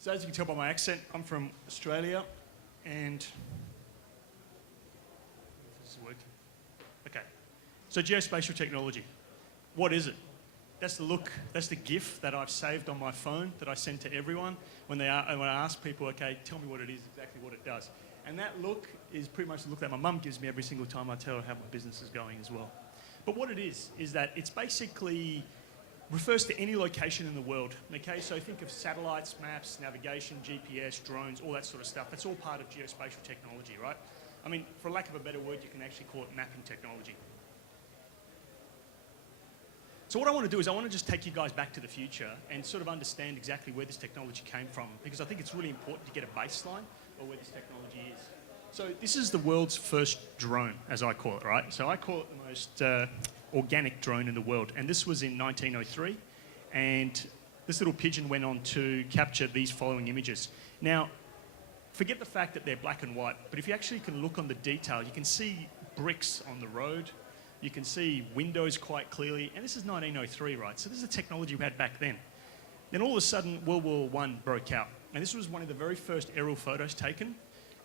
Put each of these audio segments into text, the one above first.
So as you can tell by my accent, I'm from Australia, and this is working. Okay. So geospatial technology, what is it? That's the look, that's the GIF that I've saved on my phone that I send to everyone when I ask people, okay, tell me what it is, exactly what it does. And that look is pretty much the look that my mum gives me every single time I tell her how my business is going as well. But what it is that it's basically refers to any location in the world, okay? So think of satellites, maps, navigation, GPS, drones, all that sort of stuff. That's all part of geospatial technology, right? I mean, for lack of a better word, you can actually call it mapping technology. So what I want to do is I want to just take you guys back to the future and sort of understand exactly where this technology came from, because I think it's really important to get a baseline of where this technology is. So this is the world's first drone, as I call it, right? So I call it the most organic drone in the world, and this was in 1903, and this little pigeon went on to capture these following images. Now, forget the fact that they're black and white, but if you actually can look on the detail, you can see bricks on the road, you can see windows quite clearly, and this is 1903, right? So this is the technology we had back then. Then all of a sudden, World War I broke out, and this was one of the very first aerial photos taken,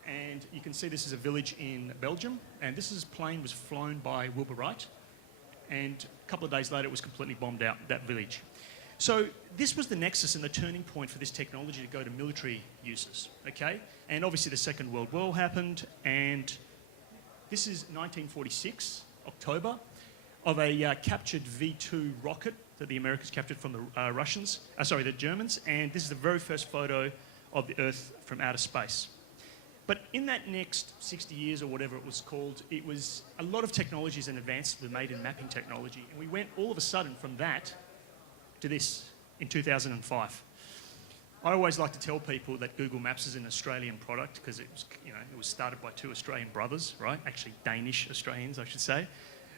and you can see this is a village in Belgium, and this plane was flown by Wilbur Wright, and a couple of days later, it was completely bombed out, that village. So this was the nexus and the turning point for this technology to go to military uses, okay? And obviously the Second World War happened, and this is 1946, October, of a captured V-2 rocket that the Americans captured from the Germans, and this is the very first photo of the Earth from outer space. But in that next 60 years or whatever it was called, it was a lot of technologies and advances were made in mapping technology, and we went all of a sudden from that to this in 2005. I always like to tell people that Google Maps is an Australian product because it was started by two Australian brothers, right? Actually Danish Australians, I should say.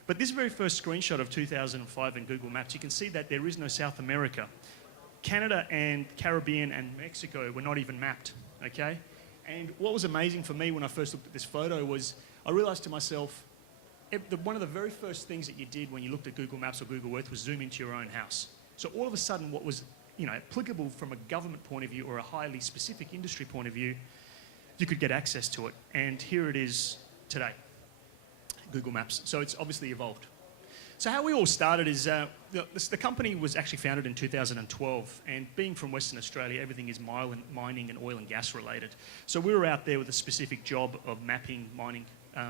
But this very first screenshot of 2005 in Google Maps, you can see that there is no South America. Canada and Caribbean and Mexico were not even mapped, okay? And what was amazing for me when I first looked at this photo was I realized to myself, one of the very first things that you did when you looked at Google Maps or Google Earth was zoom into your own house. So all of a sudden what was applicable from a government point of view or a highly specific industry point of view, you could get access to it. And here it is today, Google Maps. So it's obviously evolved. So how we all started is, the company was actually founded in 2012, and being from Western Australia, everything is mining and oil and gas related. So we were out there with a specific job of mapping mining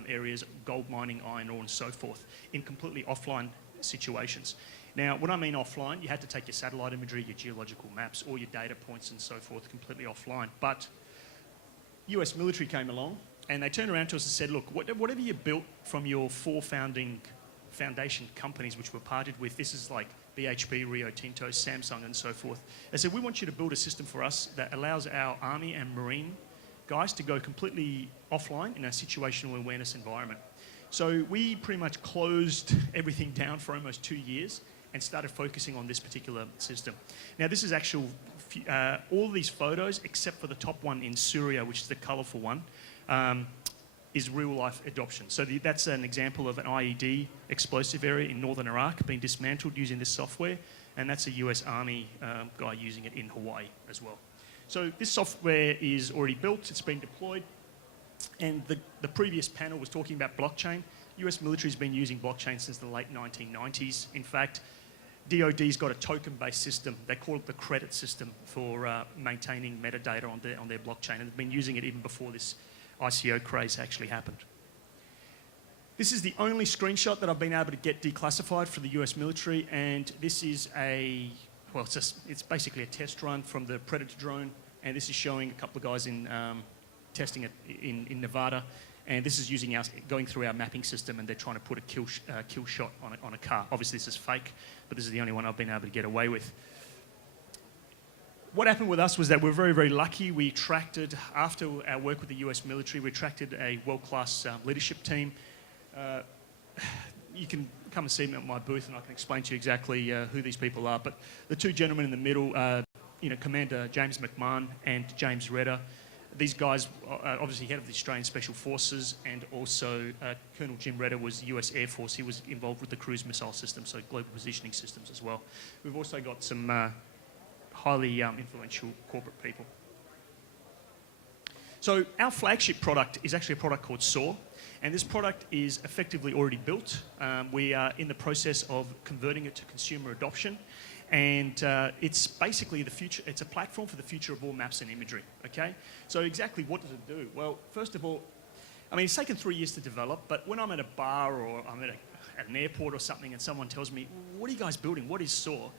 areas, gold mining, iron ore and so forth, in completely offline situations. Now, when I mean offline, you had to take your satellite imagery, your geological maps, all your data points and so forth completely offline. But US military came along and they turned around to us and said, look, whatever you built from your four foundation companies which we're partnered with, this is like BHP, Rio Tinto, Samsung and so forth. They said, we want you to build a system for us that allows our Army and Marine guys to go completely offline in a situational awareness environment. So we pretty much closed everything down for almost 2 years and started focusing on this particular system. Now this is all these photos except for the top one in Syria, which is the colourful one, is real life adoption. So that's an example of an IED explosive area in northern Iraq being dismantled using this software, and that's a US Army guy using it in Hawaii as well. So this software is already built, it's been deployed, and the previous panel was talking about blockchain. US military's been using blockchain since the late 1990s. In fact, DoD's got a token-based system. They call it the credit system for maintaining metadata on their blockchain, and they've been using it even before this ICO craze actually happened. This is the only screenshot that I've been able to get declassified for the US military, and this is it's basically a test run from the Predator drone, and this is showing a couple of guys testing it in Nevada, and this is going through our mapping system, and they're trying to put a kill shot on a car. Obviously this is fake, but this is the only one I've been able to get away with. What happened with us was that we're very, very lucky. We attracted, after our work with the US military, we attracted a world-class leadership team. You can come and see me at my booth and I can explain to you exactly who these people are. But the two gentlemen in the middle, Commander James McMahon and James Redder. These guys are obviously head of the Australian Special Forces, and also Colonel Jim Redder was US Air Force. He was involved with the cruise missile system, so global positioning systems as well. We've also got some highly influential corporate people. So our flagship product is actually a product called SOAR, and this product is effectively already built. We are in the process of converting it to consumer adoption, and it's basically the future. It's a platform for the future of all maps and imagery, okay? So exactly what does it do? Well, first of all, I mean, it's taken 3 years to develop, but when I'm at a bar or I'm at an airport or something and someone tells me, what are you guys building? What is SOAR?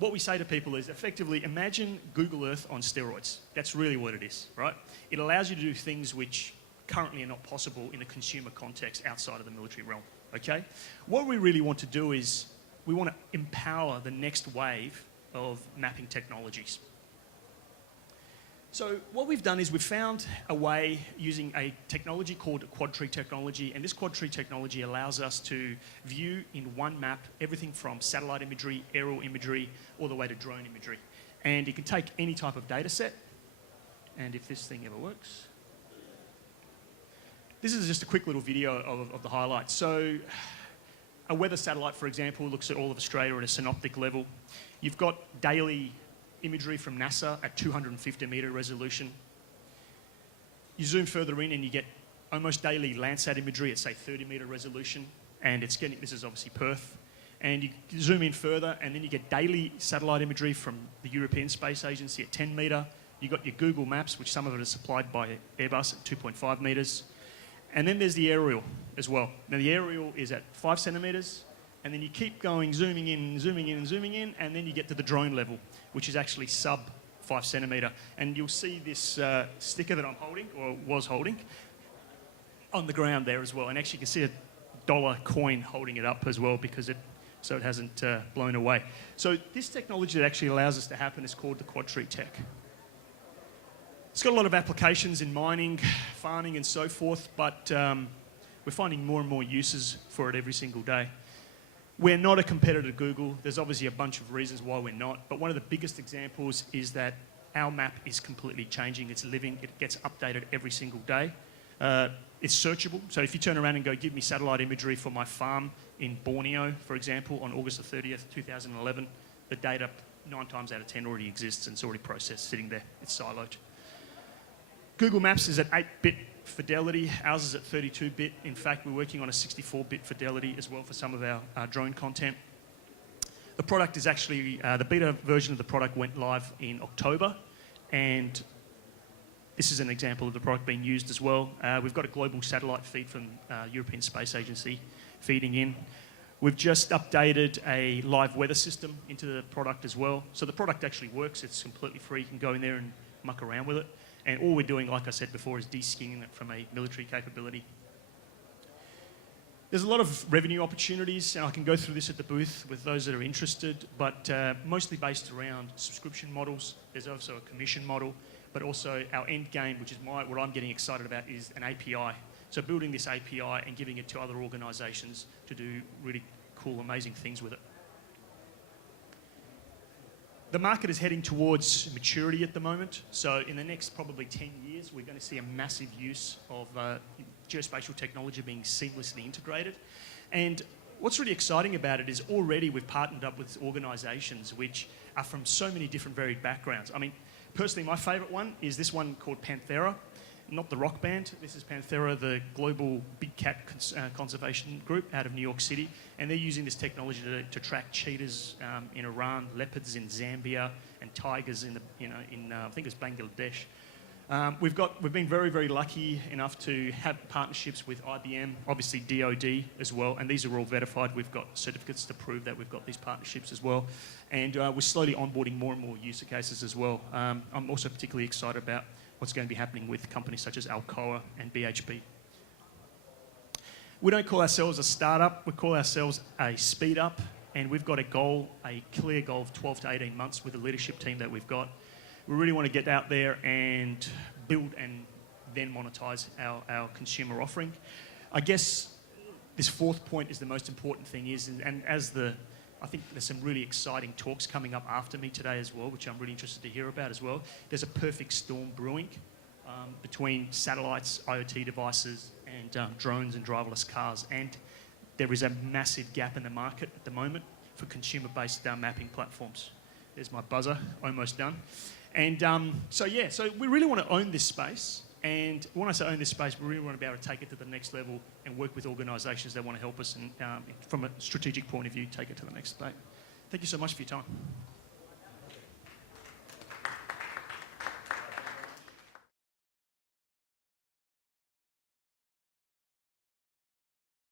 What we say to people is effectively imagine Google Earth on steroids. That's really what it is, right? It allows you to do things which currently are not possible in a consumer context outside of the military realm, okay? What we really want to do is we want to empower the next wave of mapping technologies. So what we've done is we've found a way using a technology called quad tree technology, and this quad tree technology allows us to view in one map everything from satellite imagery, aerial imagery, all the way to drone imagery. And it can take any type of data set, and if this thing ever works. This is just a quick little video of the highlights. So a weather satellite, for example, looks at all of Australia at a synoptic level. You've got daily imagery from NASA at 250-metre resolution. You zoom further in and you get almost daily Landsat imagery at, say, 30-metre resolution, and it's getting, this is obviously Perth. And you zoom in further, and then you get daily satellite imagery from the European Space Agency at 10-metre. You've got your Google Maps, which some of it is supplied by Airbus at 2.5 metres. And then there's the aerial as well. Now, the aerial is at 5 centimetres, and then you keep going, zooming in, zooming in, and zooming in, and then you get to the drone level, which is actually sub 5 centimetre. And you'll see this sticker that I'm holding, or was holding, on the ground there as well. And actually you can see a dollar coin holding it up as well, because so it hasn't blown away. So this technology that actually allows us to happen is called the quad tree tech. It's got a lot of applications in mining, farming and so forth, but we're finding more and more uses for it every single day. We're not a competitor to Google. There's obviously a bunch of reasons why we're not, but one of the biggest examples is that our map is completely changing. It's living, it gets updated every single day. It's searchable, so if you turn around and go, give me satellite imagery for my farm in Borneo, for example, on August the 30th, 2011, the data 9 times out of 10 already exists and it's already processed, sitting there. It's siloed. Google Maps is at 8-bit fidelity. Ours is at 32-bit. In fact, we're working on a 64-bit fidelity as well for some of our drone content. The product is actually, the beta version of the product went live in October, and this is an example of the product being used as well. We've got a global satellite feed from European Space Agency feeding in. We've just updated a live weather system into the product as well. So the product actually works. It's completely free. You can go in there and muck around with it. And all we're doing, like I said before, is de-skinning it from a military capability. There's a lot of revenue opportunities, and I can go through this at the booth with those that are interested, but mostly based around subscription models. There's also a commission model, but also our end game, which is what I'm getting excited about, is an API. So building this API and giving it to other organisations to do really cool, amazing things with it. The market is heading towards maturity at the moment. So in the next probably 10 years, we're going to see a massive use of geospatial technology being seamlessly integrated. And what's really exciting about it is already we've partnered up with organisations which are from so many different varied backgrounds. I mean, personally, my favourite one is this one called Panthera. Not the rock band. This is Panthera, the global big cat conservation group out of New York City, and they're using this technology to track cheetahs in Iran, leopards in Zambia, and tigers in I think it's Bangladesh. We've been very, very lucky enough to have partnerships with IBM, obviously DoD as well, and these are all verified. We've got certificates to prove that we've got these partnerships as well, and we're slowly onboarding more and more use cases as well. I'm also particularly excited about what's going to be happening with companies such as Alcoa and BHP. We don't call ourselves a startup, we call ourselves a speed up, and we've got a goal, a clear goal of 12 to 18 months with the leadership team that we've got. We really want to get out there and build and then monetize our consumer offering. I guess this fourth point is the most important thing and I think there's some really exciting talks coming up after me today as well, which I'm really interested to hear about as well. There's a perfect storm brewing between satellites, IoT devices, and drones and driverless cars. And there is a massive gap in the market at the moment for consumer-based mapping platforms. There's my buzzer, almost done. And so we really want to own this space. And when I say own this space, we really want to be able to take it to the next level and work with organisations that want to help us and from a strategic point of view, take it to the next state. Thank you so much for your time.